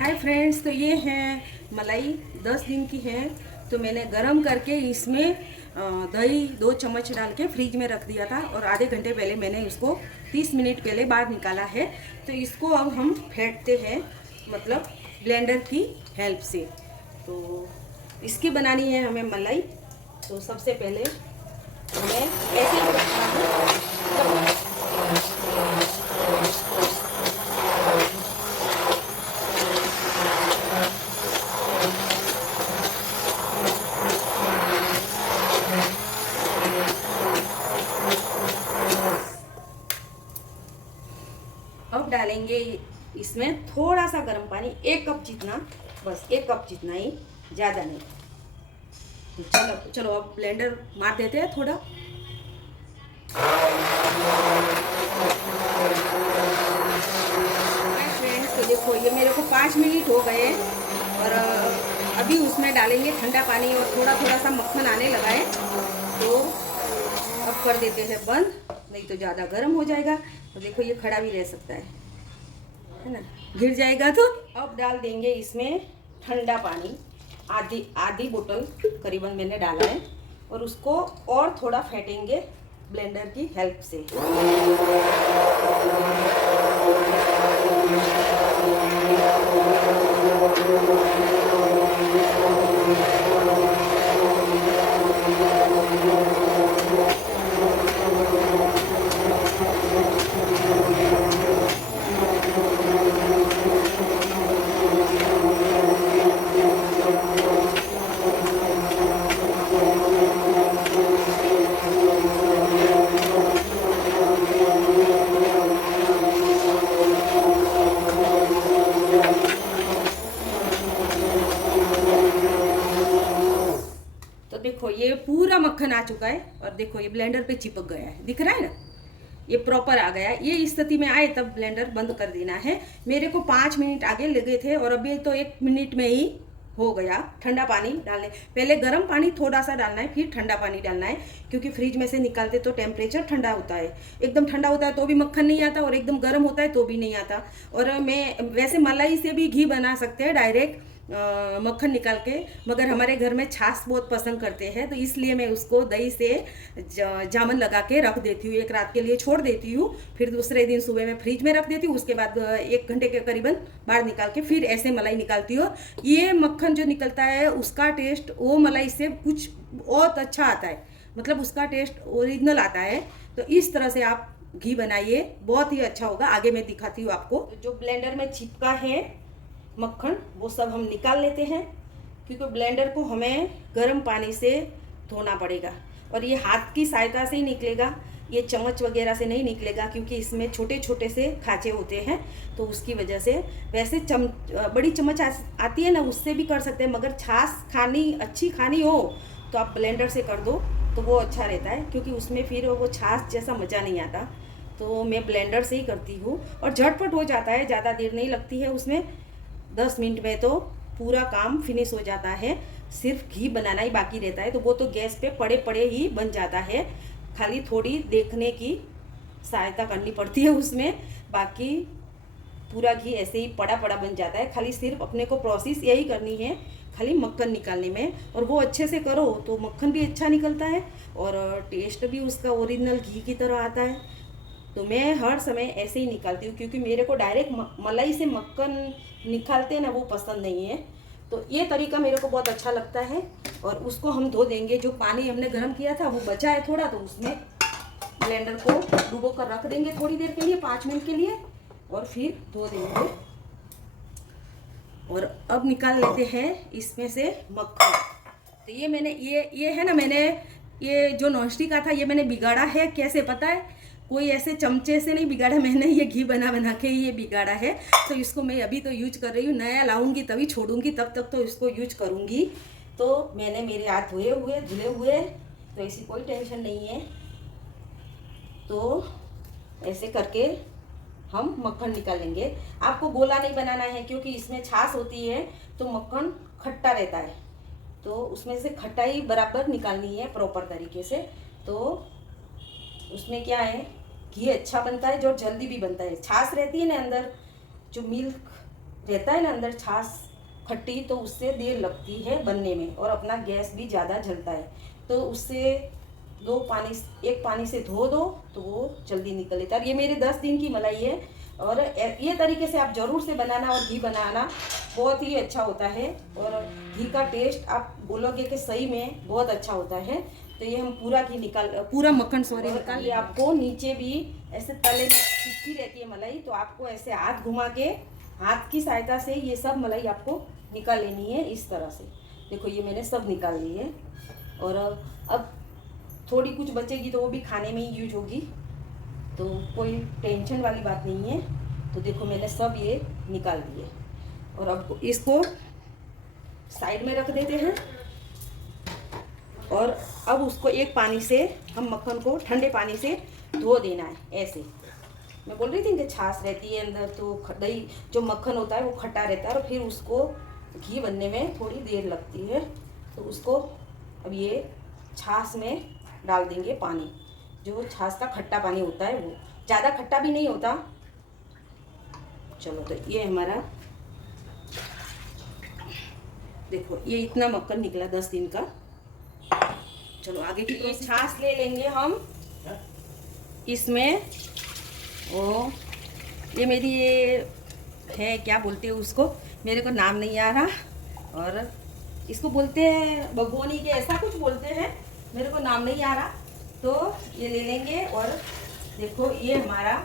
Hi friends, तो ये है मलाई 10 दिन की है। तो मैंने गरम करके इसमें दही 2 चम्मच डाल के फ्रिज में रख दिया था और आधे घंटे पहले मैंने इसको 30 मिनट पहले बाहर निकाला है। तो इसको अब हम फेंटते हैं, मतलब ब्लेंडर की हेल्प से। तो इसकी बनानी है हमें मलाई। तो सबसे पहले हमें ऐसे ही रखना है। अब डालेंगे इसमें थोड़ा सा गर्म पानी, 1 कप जितना, बस 1 कप जितना ही, ज़्यादा नहीं। तो चलो चलो अब ब्लेंडर मार देते हैं थोड़ा। फ्रेंड्स, तो देखो ये मेरे को 5 मिनट हो गए और अभी उसमें डालेंगे ठंडा पानी और थोड़ा थोड़ा सा मक्खन आने लगा है। तो अब कर देते हैं बंद, नहीं तो ज़्यादा गर्म हो जाएगा। तो देखो ये खड़ा भी रह सकता है ना, गिर जाएगा। तो अब डाल देंगे इसमें ठंडा पानी, आधी बोतल करीबन मैंने डाला है और उसको और थोड़ा फेंटेंगे ब्लेंडर की हेल्प से। तो देखो ये पूरा मक्खन आ चुका है और देखो ये ब्लेंडर पे चिपक गया है, दिख रहा है ना, ये प्रॉपर आ गया है। ये स्थिति में आए तब ब्लेंडर बंद कर देना है। मेरे को 5 मिनट आगे लगे थे और अभी तो 1 मिनट में ही हो गया। ठंडा पानी डालने, पहले गर्म पानी थोड़ा सा डालना है, फिर ठंडा पानी डालना है, क्योंकि फ्रिज में से निकालते तो टेम्परेचर ठंडा होता है। एकदम ठंडा होता है तो भी मक्खन नहीं आता और एकदम गर्म होता है तो भी नहीं आता। और मैं वैसे मलाई से भी घी बना सकते हैं डायरेक्ट मक्खन निकाल के, मगर हमारे घर में छाछ बहुत पसंद करते हैं तो इसलिए मैं उसको दही से जामन लगा के रख देती हूँ। 1 रात के लिए छोड़ देती हूँ, फिर दूसरे दिन सुबह में फ्रिज में रख देती हूँ। उसके बाद 1 घंटे के करीबन बाहर निकाल के फिर ऐसे मलाई निकालती हूँ। ये मक्खन जो निकलता है उसका टेस्ट वो मलाई से कुछ बहुत अच्छा आता है, मतलब उसका टेस्ट ओरिजिनल आता है। तो इस तरह से आप घी बनाइए, बहुत ही अच्छा होगा। आगे मैं दिखाती हूँ आपको। जो ब्लेंडर में चिपका है मक्खन वो सब हम निकाल लेते हैं, क्योंकि ब्लेंडर को हमें गर्म पानी से धोना पड़ेगा और ये हाथ की सहायता से ही निकलेगा, ये चम्मच वगैरह से नहीं निकलेगा, क्योंकि इसमें छोटे छोटे से खांचे होते हैं। तो उसकी वजह से वैसे बड़ी चम्मच आती है ना, उससे भी कर सकते हैं, मगर छाछ अच्छी खानी हो तो आप ब्लेंडर से कर दो तो वो अच्छा रहता है, क्योंकि उसमें फिर वो छाछ जैसा मज़ा नहीं आता। तो मैं ब्लेंडर से ही करती हूँ और झटपट हो जाता है, ज़्यादा देर नहीं लगती है उसमें। 10 मिनट में तो पूरा काम फिनिश हो जाता है। सिर्फ घी बनाना ही बाकी रहता है, तो वो तो गैस पे पड़े पड़े ही बन जाता है। खाली थोड़ी देखने की सहायता करनी पड़ती है उसमें, बाकी पूरा घी ऐसे ही पड़ा पड़ा बन जाता है। खाली सिर्फ अपने को प्रोसेस यही करनी है, खाली मक्खन निकालने में, और वो अच्छे से करो तो मक्खन भी अच्छा निकलता है और टेस्ट भी उसका ओरिजिनल घी की तरह आता है। तो मैं हर समय ऐसे ही निकालती हूँ, क्योंकि मेरे को डायरेक्ट मलाई से मक्खन निकालते ना वो पसंद नहीं है। तो ये तरीका मेरे को बहुत अच्छा लगता है। और उसको हम धो देंगे। जो पानी हमने गर्म किया था वो बचा है थोड़ा, तो उसमें ब्लेंडर को डुबो कर रख देंगे थोड़ी देर के लिए, 5 मिनट के लिए, और फिर धो देंगे। और अब निकाल लेते हैं इसमें से मक्खन। तो ये मैंने ये है ना, मैंने ये जो नॉनस्टिक का था ये मैंने बिगाड़ा है। कैसे पता है? कोई ऐसे चमचे से नहीं बिगाड़ा मैंने, ये घी बना बना के ये बिगाड़ा है। तो इसको मैं अभी तो यूज कर रही हूँ, नया लाऊंगी तभी छोड़ूंगी, तब तक तो इसको यूज करूँगी। तो मैंने मेरे हाथ धुले हुए, तो ऐसी कोई टेंशन नहीं है। तो ऐसे करके हम मक्खन निकालेंगे। आपको गोला नहीं बनाना है, क्योंकि इसमें छाछ होती है तो मक्खन खट्टा रहता है, तो उसमें से खटाई बराबर निकालनी है प्रॉपर तरीके से। तो उसमें क्या है, घी अच्छा बनता है जो जल्दी भी बनता है। छाछ रहती है ना अंदर, जो मिल्क रहता है ना अंदर छाछ खट्टी, तो उससे देर लगती है बनने में और अपना गैस भी ज़्यादा जलता है। तो उससे एक पानी से धो दो तो वो जल्दी निकल लेता है। ये मेरे 10 दिन की मलाई है और ये तरीके से आप ज़रूर से बनाना और घी बनाना बहुत ही अच्छा होता है। और घी का टेस्ट आप बोलोगे कि सही में बहुत अच्छा होता है। तो ये हम पूरा मक्खन निकाल। ये आपको नीचे भी ऐसे तले में चिपकी रहती है मलाई, तो आपको ऐसे हाथ घुमा के हाथ की सहायता से ये सब मलाई आपको निकाल लेनी है इस तरह से। देखो ये मैंने सब निकाल ली है और अब थोड़ी कुछ बचेगी तो वो भी खाने में ही यूज होगी, तो कोई टेंशन वाली बात नहीं है। तो देखो मैंने सब ये निकाल दिए और अब इसको साइड में रख देते हैं। और अब उसको एक पानी से हम मक्खन को ठंडे पानी से धो देना है। ऐसे मैं बोल रही थी कि छाछ रहती है अंदर, तो दही जो मक्खन होता है वो खट्टा रहता है और फिर उसको घी बनने में थोड़ी देर लगती है। तो उसको अब ये छाछ में डाल देंगे पानी, जो छाछ का खट्टा पानी होता है, वो ज़्यादा खट्टा भी नहीं होता। चलो तो ये हमारा देखो ये इतना मक्खन निकला 10 दिन का। चलो आगे की ये छाछ ले लेंगे हम इसमें। ओ ये मेरी ये है, क्या बोलते हैं उसको, मेरे को नाम नहीं आ रहा, और इसको बोलते हैं भगोनी के ऐसा कुछ बोलते हैं, मेरे को नाम नहीं आ रहा। तो ये ले लेंगे और देखो ये हमारा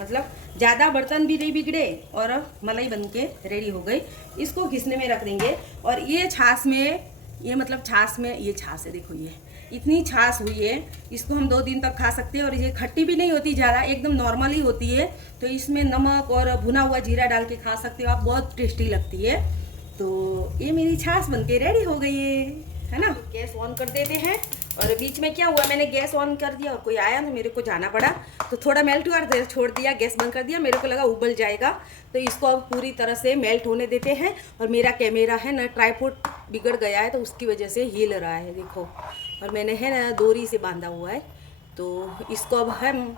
मतलब ज़्यादा बर्तन भी नहीं बिगड़े और मलाई बन के रेडी हो गई। इसको घिसने में रख देंगे। और ये छाछ में, ये मतलब छाछ में, ये छाछ है देखो, ये इतनी छाछ हुई है, इसको हम 2 दिन तक खा सकते हैं। और ये खट्टी भी नहीं होती ज़्यादा, एकदम नॉर्मल ही होती है। तो इसमें नमक और भुना हुआ जीरा डाल के खा सकते हो आप, बहुत टेस्टी लगती है। तो ये मेरी छाछ बन के रेडी हो गई है ना। गैस ऑन कर देते हैं। और बीच में क्या हुआ, मैंने गैस ऑन कर दिया और कोई आया तो मेरे को जाना पड़ा, तो थोड़ा मेल्ट हुआ, देर छोड़ दिया, गैस बंद कर दिया। मेरे को लगा उबल जाएगा, तो इसको अब पूरी तरह से मेल्ट होने देते हैं। और मेरा कैमरा है ना, ट्राइपॉड बिगड़ गया है, तो उसकी वजह से हिल रहा है देखो। और मैंने है ना डोरी से बांधा हुआ है, तो इसको अब हम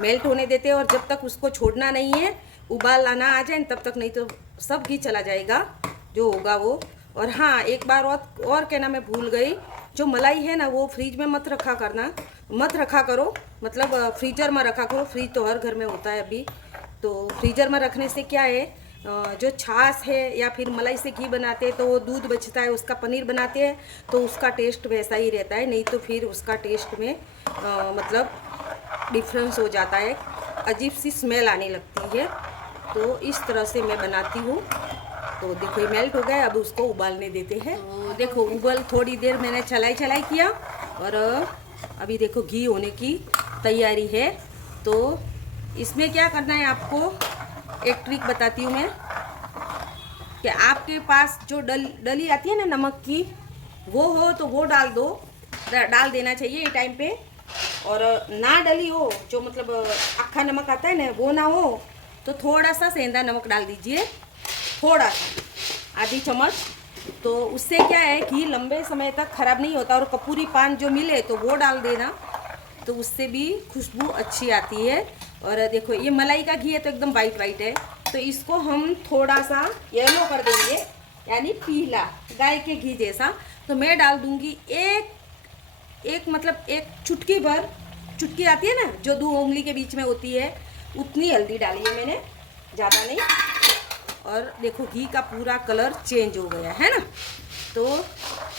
मेल्ट होने देते हैं। और जब तक उसको छोड़ना नहीं है, उबाल आना आ जाए तब तक, नहीं तो सब घी चला जाएगा जो होगा वो। और हाँ एक बार और कहना मैं भूल गई, जो मलाई है ना वो फ्रिज में मत रखा करो, मतलब फ्रीजर में रखा करो। फ्रिज तो हर घर में होता है अभी, तो फ्रीजर में रखने से क्या है, जो छाछ है या फिर मलाई से घी बनाते हैं तो वो दूध बचता है, उसका पनीर बनाते हैं तो उसका टेस्ट वैसा ही रहता है। नहीं तो फिर उसका टेस्ट में मतलब डिफरेंस हो जाता है, अजीब सी स्मेल आने लगती है। तो इस तरह से मैं बनाती हूँ। तो देखो ये मेल्ट हो गया, अब उसको उबालने देते हैं। तो देखो उबल, थोड़ी देर मैंने चलाई किया और अभी देखो घी होने की तैयारी है। तो इसमें क्या करना है आपको, एक ट्रिक बताती हूँ मैं, कि आपके पास जो डली आती है ना नमक की, वो हो तो वो डाल देना चाहिए ये टाइम पे। और ना डली हो, जो मतलब अक्खा नमक आता है ना, वो ना हो तो थोड़ा सा सेंधा नमक डाल दीजिए, थोड़ा सा, आधी चम्मच। तो उससे क्या है, घी लंबे समय तक खराब नहीं होता। और कपूरी पान जो मिले तो वो डाल देना, तो उससे भी खुशबू अच्छी आती है। और देखो ये मलाई का घी है तो एकदम वाइट है, तो इसको हम थोड़ा सा येलो कर देंगे, यानी पीला, गाय के घी जैसा। तो मैं डाल दूंगी एक मतलब एक चुटकी भर, चुटकी आती है ना जो 2 उंगली के बीच में होती है, उतनी हल्दी डाली है मैंने, ज़्यादा नहीं। और देखो घी का पूरा कलर चेंज हो गया है ना। तो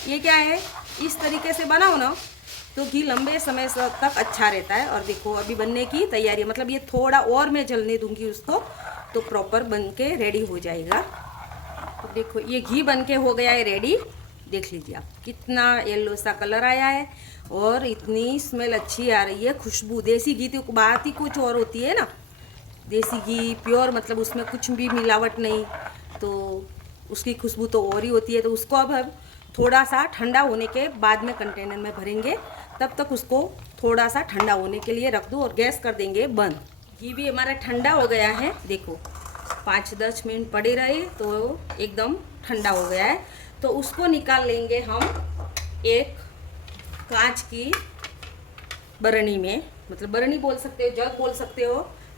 ये क्या है, इस तरीके से बनाओ ना तो घी लंबे समय तक अच्छा रहता है। और देखो अभी बनने की तैयारी है, मतलब ये थोड़ा और मैं जलने दूंगी उसको, तो प्रॉपर बन के रेडी हो जाएगा। तो देखो ये घी बन के हो गया है रेडी, देख लीजिए आप कितना येलो सा कलर आया है और इतनी स्मेल अच्छी आ रही है, खुशबू। देसी घी तो बात ही कुछ और होती है ना, देसी घी प्योर, मतलब उसमें कुछ भी मिलावट नहीं, तो उसकी खुशबू तो और ही होती है। तो उसको अब हम थोड़ा सा ठंडा होने के बाद में कंटेनर में भरेंगे, तब तक उसको थोड़ा सा ठंडा होने के लिए रख दो और गैस कर देंगे बंद। घी भी हमारा ठंडा हो गया है, देखो 5-10 मिनट पड़े रहे तो एकदम ठंडा हो गया है। तो उसको निकाल लेंगे हम एक कांच की बरनी में, मतलब बरनी बोल सकते हो, जग बोल सकते हो,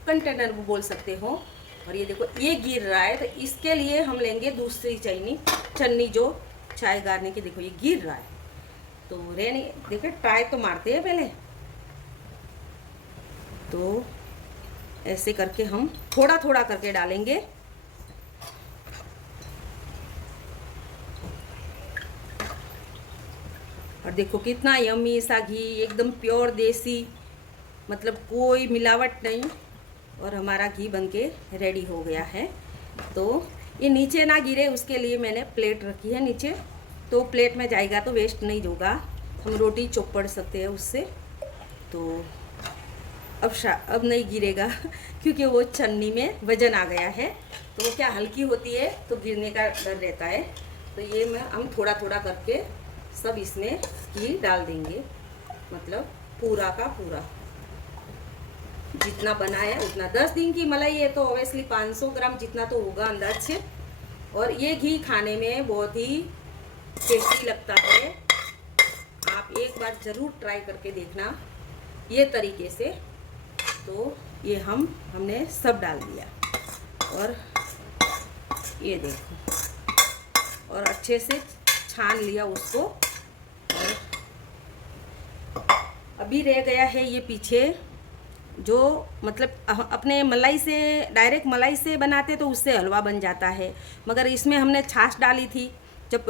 कंटेनर भी बोल सकते हो। और ये देखो ये गिर रहा है, तो इसके लिए हम लेंगे दूसरी छन्नी जो चाय गारने की। देखो ये गिर रहा है, तो रहने देखो, ट्राई तो मारते हैं पहले। तो ऐसे करके हम थोड़ा थोड़ा करके डालेंगे। और देखो कितना यम्मी सा घी, एकदम प्योर देसी, मतलब कोई मिलावट नहीं। और हमारा घी बनके रेडी हो गया है। तो ये नीचे ना गिरे उसके लिए मैंने प्लेट रखी है नीचे, तो प्लेट में जाएगा तो वेस्ट नहीं होगा, हम रोटी चौपड़ सकते हैं उससे। तो अब नहीं गिरेगा क्योंकि वो छन्नी में वजन आ गया है। तो वो क्या हल्की होती है तो गिरने का डर रहता है। तो ये हम थोड़ा थोड़ा करके सब इसमें घी डाल देंगे, मतलब पूरा का पूरा जितना बना है उतना। 10 दिन की मलाई है तो ऑब्वियसली 500 ग्राम जितना तो होगा अंदाज से। और ये घी खाने में बहुत ही टेस्टी लगता है। आप एक बार ज़रूर ट्राई करके देखना ये तरीके से। तो ये हमने सब डाल दिया, और ये देखो, और अच्छे से छान लिया उसको। और अभी रह गया है ये पीछे, जो मतलब अपने मलाई से डायरेक्ट मलाई से बनाते तो उससे हलवा बन जाता है, मगर इसमें हमने छाछ डाली थी। जब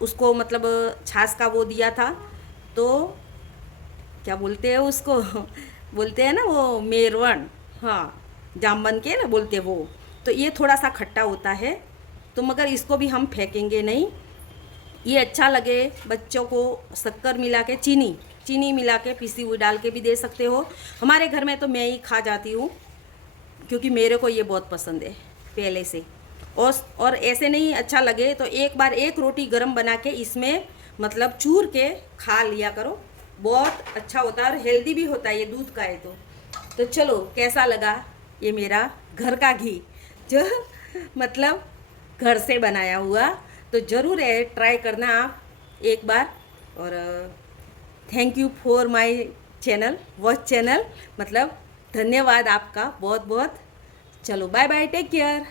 उसको मतलब छाछ का वो दिया था, तो क्या बोलते हैं उसको बोलते हैं ना वो मेरवन, हाँ जामबन के ना बोलते वो। तो ये थोड़ा सा खट्टा होता है, तो मगर इसको भी हम फेंकेंगे नहीं। ये अच्छा लगे बच्चों को, शक्कर मिला के चीनी मिला के पिसी हुई डाल के भी दे सकते हो। हमारे घर में तो मैं ही खा जाती हूँ क्योंकि मेरे को ये बहुत पसंद है पहले से। और ऐसे नहीं अच्छा लगे तो एक बार एक रोटी गरम बना के इसमें मतलब चूर के खा लिया करो, बहुत अच्छा होता है और हेल्दी भी होता है, ये दूध का है तो चलो कैसा लगा ये मेरा घर का घी जो मतलब घर से बनाया हुआ। तो ज़रूर ट्राई करना आप एक बार। और thank you for my channel, watch channel, मतलब धन्यवाद आपका बहुत बहुत। चलो बाय बाय, टेक केयर।